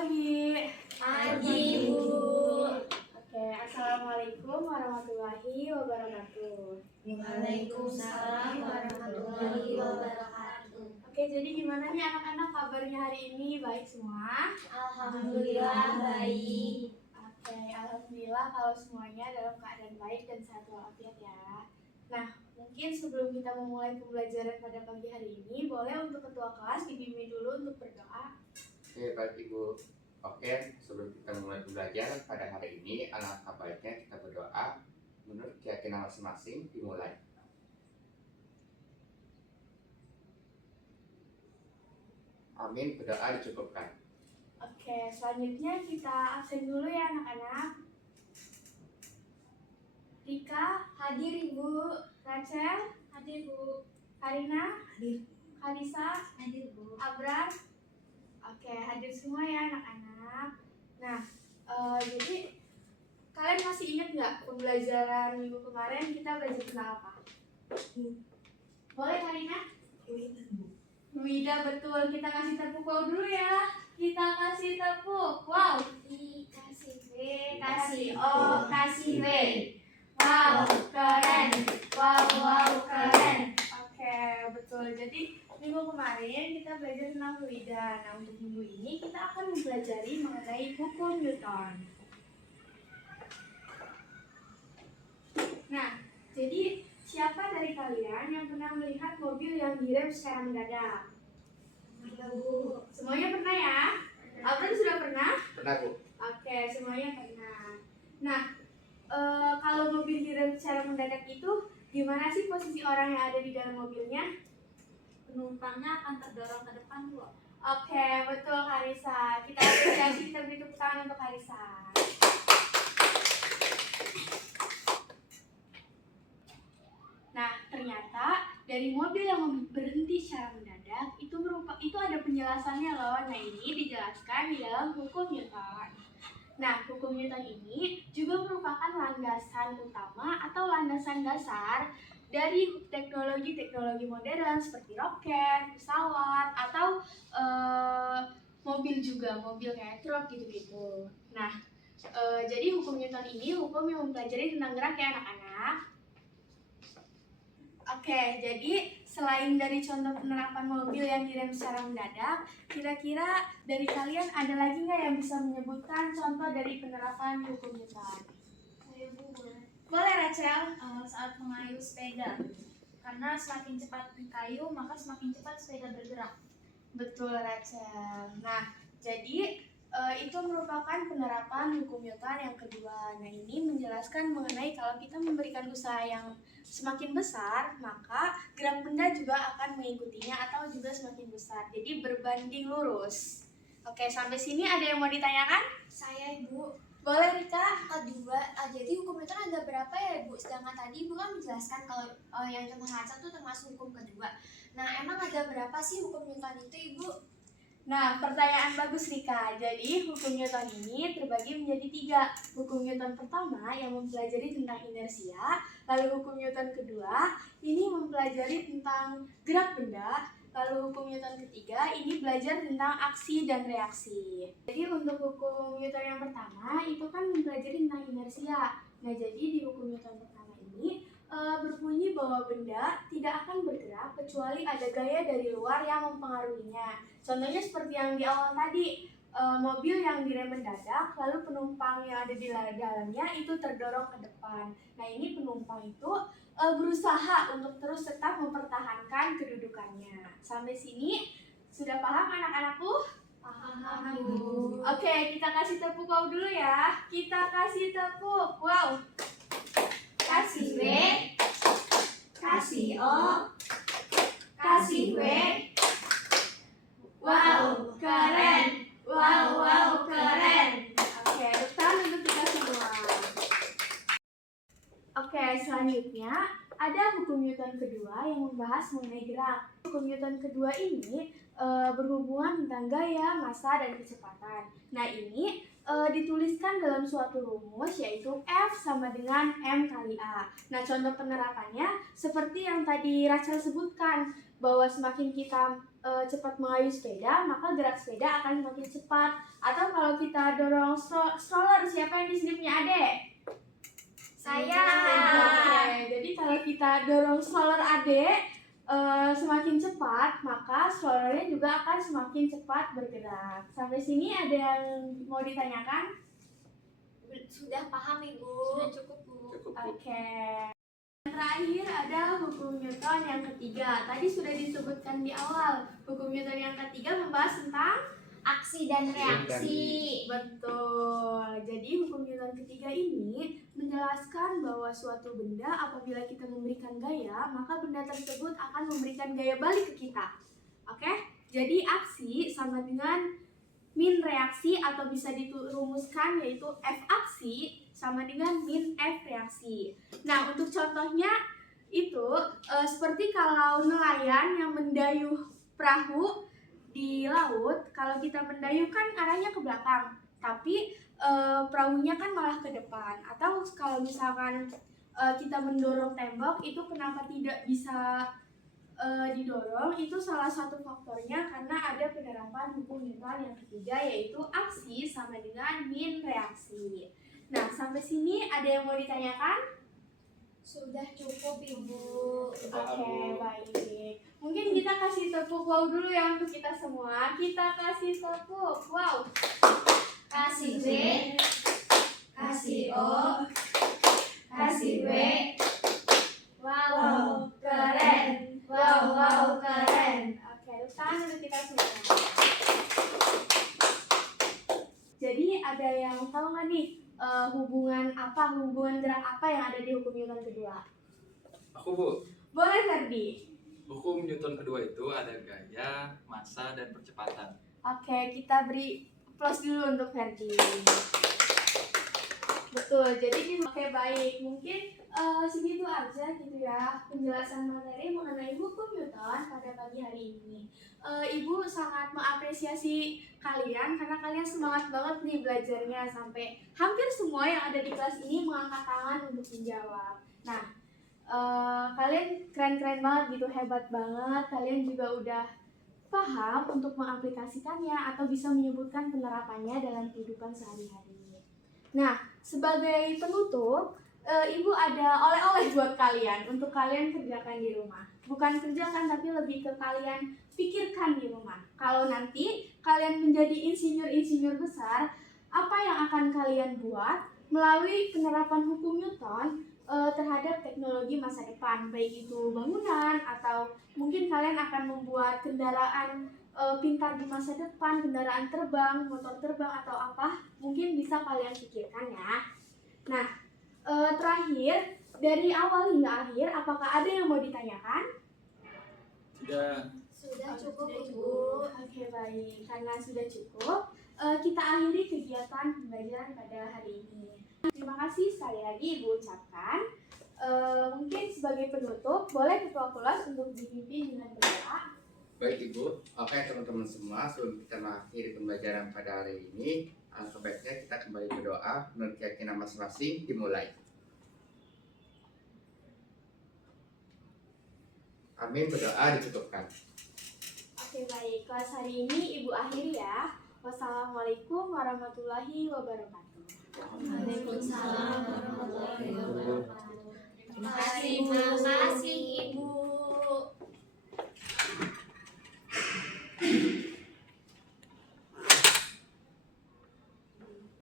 pagi. Pagi, Bu. Oke, Assalamualaikum warahmatullahi wabarakatuh. Waalaikumsalam warahmatullahi wabarakatuh. Oke, jadi gimana nih anak-anak kabarnya hari ini? Baik semua? Alhamdulillah baik. Oke, alhamdulillah kalau semuanya dalam keadaan baik dan sehat walafiat ya. Nah, mungkin sebelum kita memulai pembelajaran pada pagi hari ini, boleh untuk ketua kelas dibimbing dulu untuk berdoa. Oke, baik Ibu. Oke, sebelum kita mulai pembelajaran pada hari ini, alangkah baiknya kita berdoa menurut keyakinan masing-masing. Dimulai. Amin, berdoa dicukupkan. Oke, selanjutnya kita absen dulu ya anak-anak. Rika, Hadir, Ibu. Rachel, Hadir, Bu. Karina, Hadir. Karisa, Hadir, Bu. Abrar. Oke, hadir semua ya anak-anak. Nah, jadi kalian masih ingat nggak pembelajaran minggu kemarin kita belajar tentang apa? Boleh Karina? Wida, betul. Kita kasih tepuk wow dulu ya. Kita kasih tepuk. Wow. Kasih W, kasih O, kasih W. Wow, keren. Wow, keren. Oke, betul. Jadi minggu kemarin kita belajar tentang fluida. Nah, untuk minggu ini kita akan mempelajari mengenai hukum Newton. Nah, jadi siapa dari kalian yang pernah melihat mobil yang direm secara mendadak? Bu. Semuanya pernah ya? Abang sudah pernah? Pernah, Bu? Oke, semuanya pernah. Nah, kalau mobil direm secara mendadak itu gimana sih posisi orang yang ada di dalam mobilnya? Penumpangnya akan terdorong ke depan, Bu. Oke, betul Karisa. Kita apresiasi, kita beri tepuk tangan untuk Karisa. Nah, ternyata dari mobil yang berhenti secara mendadak itu ada penjelasannya loh. Nah, ini dijelaskan di dalam hukum Newton. Nah, hukum Newton ini juga merupakan landasan utama atau landasan dasar dari teknologi-teknologi modern seperti roket, pesawat, atau mobil juga, mobil kayak truk gitu-gitu. Nah, jadi hukum Newton ini hukum yang mempelajari tentang gerak ya anak-anak. Oke, jadi selain dari contoh penerapan mobil yang direm secara mendadak, kira-kira dari kalian ada lagi nggak yang bisa menyebutkan contoh dari penerapan hukum Newton? Saya, Bu. Boleh Rachel? Saat mengayuh sepeda. Karena semakin cepat kayu, maka semakin cepat sepeda bergerak. Betul Rachel. Nah, jadi itu merupakan penerapan hukum Newton yang kedua. Nah, ini menjelaskan mengenai kalau kita memberikan usaha yang semakin besar, maka gerak benda juga akan mengikutinya atau juga semakin besar. Jadi berbanding lurus. Oke, sampai sini ada yang mau ditanyakan? Saya, Ibu. Boleh Rika? Kedua, jadi hukum Newton ada berapa ya, Bu? Sedangkan tadi Ibu kan menjelaskan kalau yang contoh ngaca itu termasuk hukum kedua. Nah, emang ada berapa sih hukum Newton itu, Ibu? Nah, pertanyaan bagus Rika. Jadi, hukum Newton ini terbagi menjadi 3. Hukum Newton pertama yang mempelajari tentang inersia, lalu hukum Newton kedua ini mempelajari tentang gerak benda, lalu hukum Newton ketiga ini belajar tentang aksi dan reaksi. Jadi, untuk hukum Newton yang pertama itu kan mempelajari tentang inersia. Nah, jadi di hukum Newton pertama ini berbunyi bahwa benda tidak akan bergerak kecuali ada gaya dari luar yang mempengaruhinya. Contohnya seperti yang di awal tadi, mobil yang direm mendadak, lalu penumpang yang ada di dalamnya itu terdorong ke depan. Nah, ini penumpang itu berusaha untuk terus tetap mempertahankan kedudukannya. Sampai sini sudah paham anak-anakku? Paham, Bu. Oke, kita kasih tepuk wow dulu ya. Kita kasih tepuk wow. Kasih W, kasih O, kasih W. Wow, keren. Wow, keren. Oke, tepuk tangan untuk kita semua. Oke, selanjutnya ada hukum Newton Newton kedua yang membahas mengenai gerak. Hukum Newton kedua ini berhubungan tentang gaya, massa, dan kecepatan. Nah, ini dituliskan dalam suatu rumus, yaitu F sama dengan M kali A. Nah, contoh penerapannya seperti yang tadi Rachel sebutkan, bahwa semakin kita cepat mengayuh sepeda, maka gerak sepeda akan semakin cepat. Atau kalau kita dorong stroller, siapa yang di sini punya adik? Saya. Oke, jadi kalau kita dorong stroller adik semakin cepat, maka strollernya juga akan semakin cepat bergerak. Sampai sini ada yang mau ditanyakan? Sudah paham Ibu? Sudah cukup Bu. Cukup, Bu. Oke. Terakhir ada hukum Newton yang ketiga. Tadi sudah disebutkan di awal. Hukum Newton yang ketiga membahas tentang Aksi dan reaksi. betul. Jadi hukum Newton ketiga ini menjelaskan bahwa suatu benda apabila kita memberikan gaya, maka benda tersebut akan memberikan gaya balik ke kita. Oke? Jadi aksi sama dengan min reaksi, atau bisa dirumuskan yaitu F aksi sama dengan min F reaksi. Nah, untuk contohnya itu seperti kalau nelayan yang mendayuh perahu di laut, kalau kita mendayuh kan arahnya ke belakang, tapi perahunya kan malah ke depan. Atau kalau misalkan kita mendorong tembok, itu kenapa tidak bisa didorong? Itu salah satu faktornya karena ada penerapan hukum Newton yang ketiga, yaitu aksi sama dengan min reaksi. Nah, sampai sini ada yang mau ditanyakan? Sudah cukup Ibu. Oke, baik. Mungkin kita kasih tepuk wow dulu ya untuk kita semua. Kita kasih tepuk wow. Kasih B, kasih O, kasih W. Wow, keren. Wow, keren. Oke, tepuk tangan untuk kita semua. Jadi ada yang tahu nggak nih hubungan gerak apa yang ada di hukum Newton kedua? Aku Bu, Boleh, Ferdi. hukum Newton kedua itu ada gaya, massa, dan percepatan. Oke, kita beri plus dulu untuk Ferdi. Betul, jadi oke, baik. Mungkin segitu aja gitu ya penjelasan materi mengenai hukum Newton pada pagi hari ini. Ibu sangat mengapresiasi kalian karena kalian semangat banget nih belajarnya, sampai hampir semua yang ada di kelas ini mengangkat tangan untuk menjawab. Nah, kalian keren-keren banget gitu, hebat banget. Kalian juga udah paham untuk mengaplikasikannya atau bisa menyebutkan penerapannya dalam kehidupan sehari-hari. Nah, sebagai penutup, Ibu ada oleh-oleh buat kalian untuk kalian kerjakan di rumah. Bukan kerjakan, tapi lebih ke kalian pikirkan di rumah. Kalau nanti kalian menjadi insinyur-insinyur besar, apa yang akan kalian buat melalui penerapan hukum Newton terhadap teknologi masa depan, baik itu bangunan atau mungkin kalian akan membuat kendaraan pintar di masa depan, kendaraan terbang, motor terbang atau apa, mungkin bisa kalian pikirkan ya. Nah, terakhir dari awal hingga akhir, apakah ada yang mau ditanyakan? Sudah cukup Sudah Ibu. cukup. Oke, baik. Karena sudah cukup, kita akhiri kegiatan pembelajaran pada hari ini. Terima kasih sekali lagi Ibu ucapkan. Mungkin sebagai penutup, boleh Ketua Kelas untuk dipimpin dengan berdoa. Baik Ibu, oke teman-teman semua, sebelum kita mengakhiri pembelajaran pada hari ini, sebaiknya kita kembali berdoa menurut keyakinan masing-masing. Dimulai. Amin, berdoa dicukupkan. Oke, baik. Kelas hari ini Ibu akhiri ya. Wassalamualaikum warahmatullahi wabarakatuh. Waalaikumsalam warahmatullahi wabarakatuh.